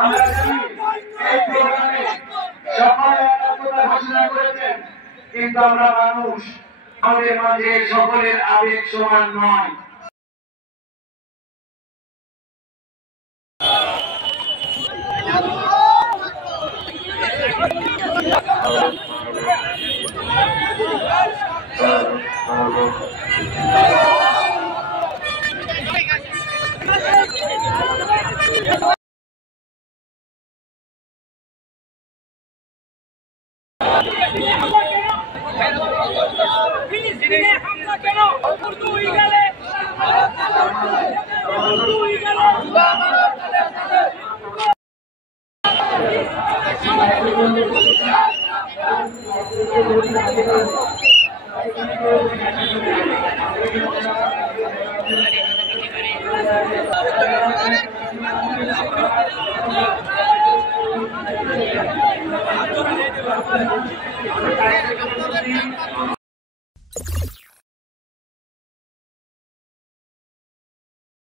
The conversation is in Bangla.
আমরা জানি এই প্রোগ্রামে সকলে একাত্মতা ঘোষণা করেছেন, কিন্তু আমরা মানুষ, আমাদের মাঝে সকলের আবেগ সমান নয়।